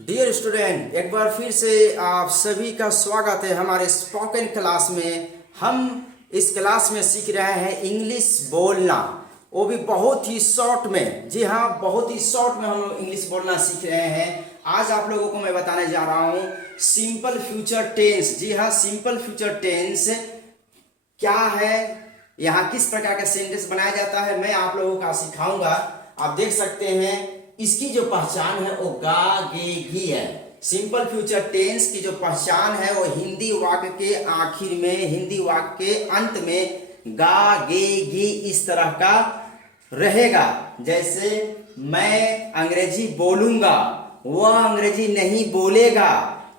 Dear student, एक बार फिर से आप सभी का स्वागत है हमारे स्पोकन क्लास में। हम इस क्लास में सीख रहे हैं इंग्लिश बोलना, वो भी बहुत ही शॉर्ट में। जी हाँ, बहुत ही शॉर्ट में हम लोग इंग्लिश बोलना सीख रहे हैं। आज आप लोगों को मैं बताने जा रहा हूँ सिंपल फ्यूचर टेंस। जी हाँ, सिंपल फ्यूचर टेंस क्या है, यहाँ किस प्रकार का सेंटेंस बनाया जाता है, मैं आप लोगों को सिखाऊंगा। आप देख सकते हैं इसकी जो पहचान है वो गा गे घी है। सिंपल फ्यूचर टेंस की जो पहचान है वो हिंदी वाक्य के आखिर में, हिंदी वाक्य के अंत में गा गे घी इस तरह का रहेगा। जैसे मैं अंग्रेजी बोलूंगा, वह अंग्रेजी नहीं बोलेगा।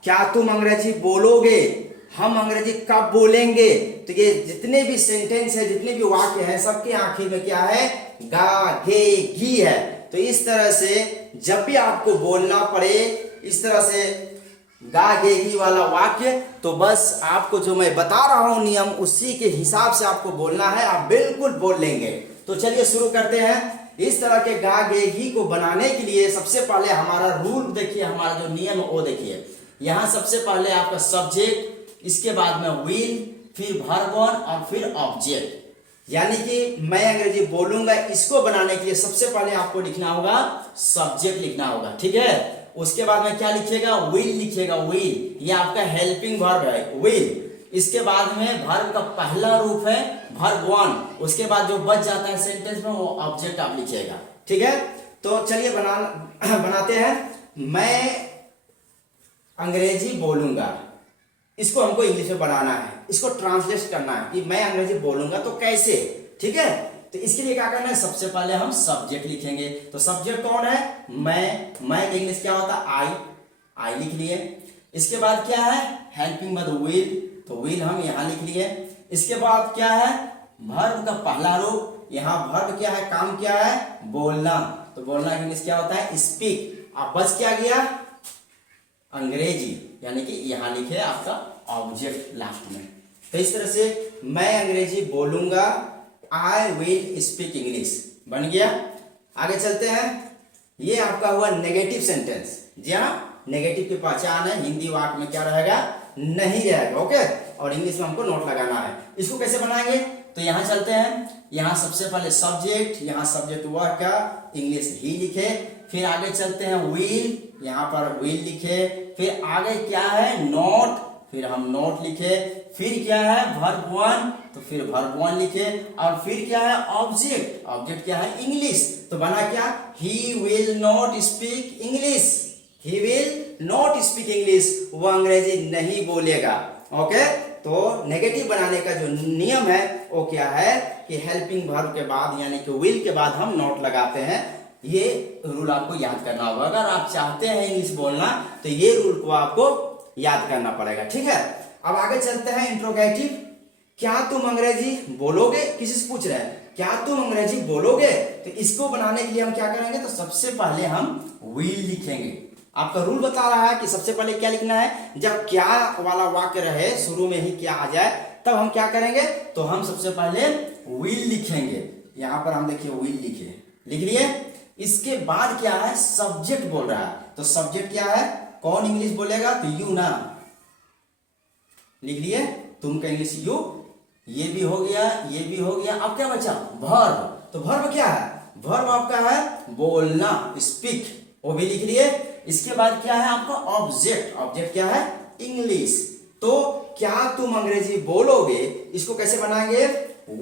क्या तुम अंग्रेजी बोलोगे, हम अंग्रेजी कब बोलेंगे। तो ये जितने भी सेंटेंस है, जितने भी वाक्य है, सबके आखिर में क्या है, गा घे घी है। तो इस तरह से जब भी आपको बोलना पड़े इस तरह से गा घे घी वाला वाक्य, तो बस आपको जो मैं बता रहा हूं नियम, उसी के हिसाब से आपको बोलना है, आप बिल्कुल बोल लेंगे। तो चलिए शुरू करते हैं। इस तरह के गा घे घी को बनाने के लिए सबसे पहले हमारा रूल देखिए, हमारा जो नियम है वो देखिए। यहाँ सबसे पहले आपका सब्जेक्ट, इसके बाद में विल, फिर वर्ब वन और फिर ऑब्जेक्ट। यानी कि मैं अंग्रेजी बोलूंगा, इसको बनाने के लिए सबसे पहले आपको लिखना होगा सब्जेक्ट लिखना होगा, ठीक है। उसके बाद में क्या लिखिएगा, विल लिखिएगा। विल ये आपका हेल्पिंग वर्ब है, विल। इसके बाद में वर्ब का पहला रूप है वर्ब वन। उसके बाद जो बच जाता है सेंटेंस में वो ऑब्जेक्ट आप लिखिएगा, ठीक है। तो चलिए बनाते हैं। मैं अंग्रेजी बोलूंगा, इसको हमको इंग्लिश में बनाना है, इसको ट्रांसलेट करना है कि मैं अंग्रेजी बोलूंगा तो कैसे, ठीक है। तो इसके लिए क्या करना है, सबसे पहले हम सब्जेक्ट लिखेंगे। तो सब्जेक्ट कौन है, मैं का इंग्लिश क्या होता है, आई लिख लिए। इसके बाद क्या है, हेल्पिंग वर्ब विल, तो विल हम यहां लिख लिए। इसके बाद क्या है, वर्ब का पहला रूप, यहाँ वर्ब क्या है, काम क्या है, बोलना। तो बोलना इंग्लिश क्या होता है, स्पीक। अब बस क्या गया, अंग्रेजी, यानी कि यहां लिखे आपका ऑब्जेक्ट लास्ट में। तो इस तरह से मैं अंग्रेजी बोलूंगा, आई विल स्पीक इंग्लिश, बन गया। आगे चलते हैं। ये आपका हुआ नेगेटिव सेंटेंस। जी हाँ, नेगेटिव की पहचान है, हिंदी वाक्य में क्या रहेगा, नहीं रहेगा, ओके। और इंग्लिश में हमको नोट लगाना है। इसको कैसे बनाएंगे, तो यहां चलते हैं। यहां सबसे पहले सब्जेक्ट, यहां सब्जेक्ट हुआ क्या, इंग्लिश ही लिखे। फिर आगे चलते हैं विल, यहाँ पर विल लिखे। फिर आगे क्या है, नोट, फिर हम नोट लिखे। फिर क्या है, वर्ब वन, तो फिर वर्ब वन लिखे। और फिर क्या है, ऑब्जेक्ट, ऑब्जेक्ट क्या है, इंग्लिश। तो बना क्या, he will not speak English, he will not speak English, वो अंग्रेजी नहीं बोलेगा, ओके। तो नेगेटिव बनाने का जो नियम है वो क्या है कि हेल्पिंग वर्ब के बाद यानी कि विल के बाद हम नोट लगाते हैं। ये रूल आपको याद करना होगा। अगर आप चाहते हैं इंग्लिश बोलना तो ये रूल को आपको याद करना पड़ेगा, ठीक है। अब आगे चलते हैं इंट्रोगेटिव। क्या तुम अंग्रेजी बोलोगे, किसी से पूछ रहे हैं, क्या तुम अंग्रेजी बोलोगे। तो इसको बनाने के लिए हम क्या करेंगे, तो सबसे पहले हम विल लिखेंगे। आपका रूल बता रहा है कि सबसे पहले क्या लिखना है, जब क्या वाला वाक्य रहे, शुरू में ही क्या आ जाए, तब हम क्या करेंगे, तो हम सबसे पहले विल लिखेंगे। यहां पर हम देखिए विल लिख लिए। इसके बाद क्या है, सब्जेक्ट बोल रहा है, तो सब्जेक्ट क्या है, कौन इंग्लिश बोलेगा, तो यू ना, लिख लिए। तुम का इंग्लिश यू, ये भी हो गया, ये भी हो गया। अब क्या बचा, वर्ब। तो वर्ब क्या है, वर्ब आपका है बोलना, स्पीक, वो भी लिख लिए। इसके बाद क्या है आपका ऑब्जेक्ट, ऑब्जेक्ट क्या है, इंग्लिश। तो क्या तुम अंग्रेजी बोलोगे, इसको कैसे बनाएंगे,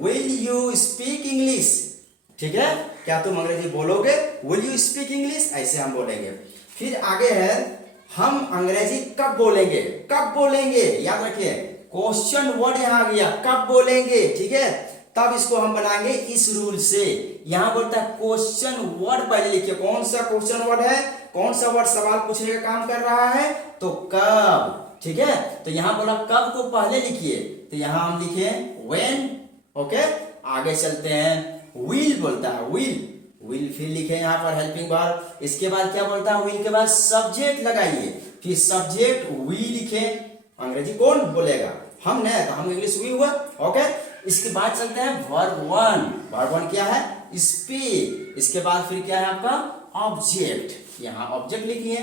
विल यू स्पीक इंग्लिश, ठीक है। क्या तुम अंग्रेजी बोलोगे, विल यू स्पीक इंग्लिश, ऐसे हम बोलेंगे। फिर आगे है, हम अंग्रेजी कब बोलेंगे, कब बोलेंगे, याद रखिए क्वेश्चन वर्ड यहां आ गया, कब बोलेंगे, ठीक है। तब इसको हम बनाएंगे इस रूल से। यहां बोलता है क्वेश्चन वर्ड पहले लिखिए। कौन सा क्वेश्चन वर्ड है, कौन सा वर्ड सवाल पूछने का काम कर रहा है, तो कब, ठीक है। तो यहां बोला कब को पहले लिखिए, तो यहां हम लिखे व्हेन, ओके। आगे चलते हैं, विल बोलता है, विल फिर लिखे यहाँ पर हेल्पिंग वर्ब। इसके बाद क्या बोलता है, विल के बाद सब्जेक्ट लगाइए, फिर सब्जेक्ट वी लिखे। अंग्रेजी कौन बोलेगा, हम नहीं, तो हम इंग्लिश वी हुआ, ओके। इसके बाद चलते हैं वर्ब वन। वर्ब वन क्या है, स्पीक। इसके बाद फिर क्या है आपका ऑब्जेक्ट, यहाँ ऑब्जेक्ट लिखिए।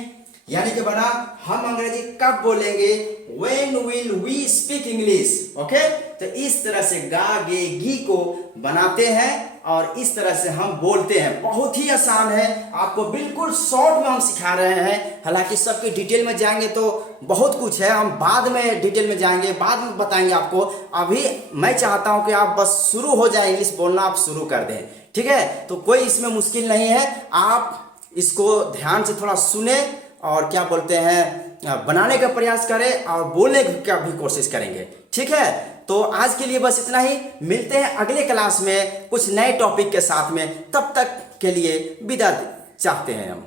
यानी कि बना हम अंग्रेजी कब बोलेंगे, when will we speak English. Okay, तो इस तरह से गा गे गी को बनाते हैं और इस तरह से हम बोलते हैं। बहुत ही आसान है, आपको बिल्कुल शॉर्ट में हम सिखा रहे हैं। हालांकि सबके डिटेल में जाएंगे तो बहुत कुछ है, हम बाद में डिटेल में जाएंगे, बाद में बताएंगे आपको। अभी मैं चाहता हूं कि आप बस शुरू हो जाए इंग्लिश बोलना, आप शुरू कर दें। ठीक है, तो कोई इसमें मुश्किल नहीं है, आप इसको ध्यान से थोड़ा सुने और क्या बोलते हैं बनाने का प्रयास करें और बोलने का भी कोशिश करेंगे। ठीक है, तो आज के लिए बस इतना ही। मिलते हैं अगले क्लास में कुछ नए टॉपिक के साथ में, तब तक के लिए विदा चाहते हैं हम।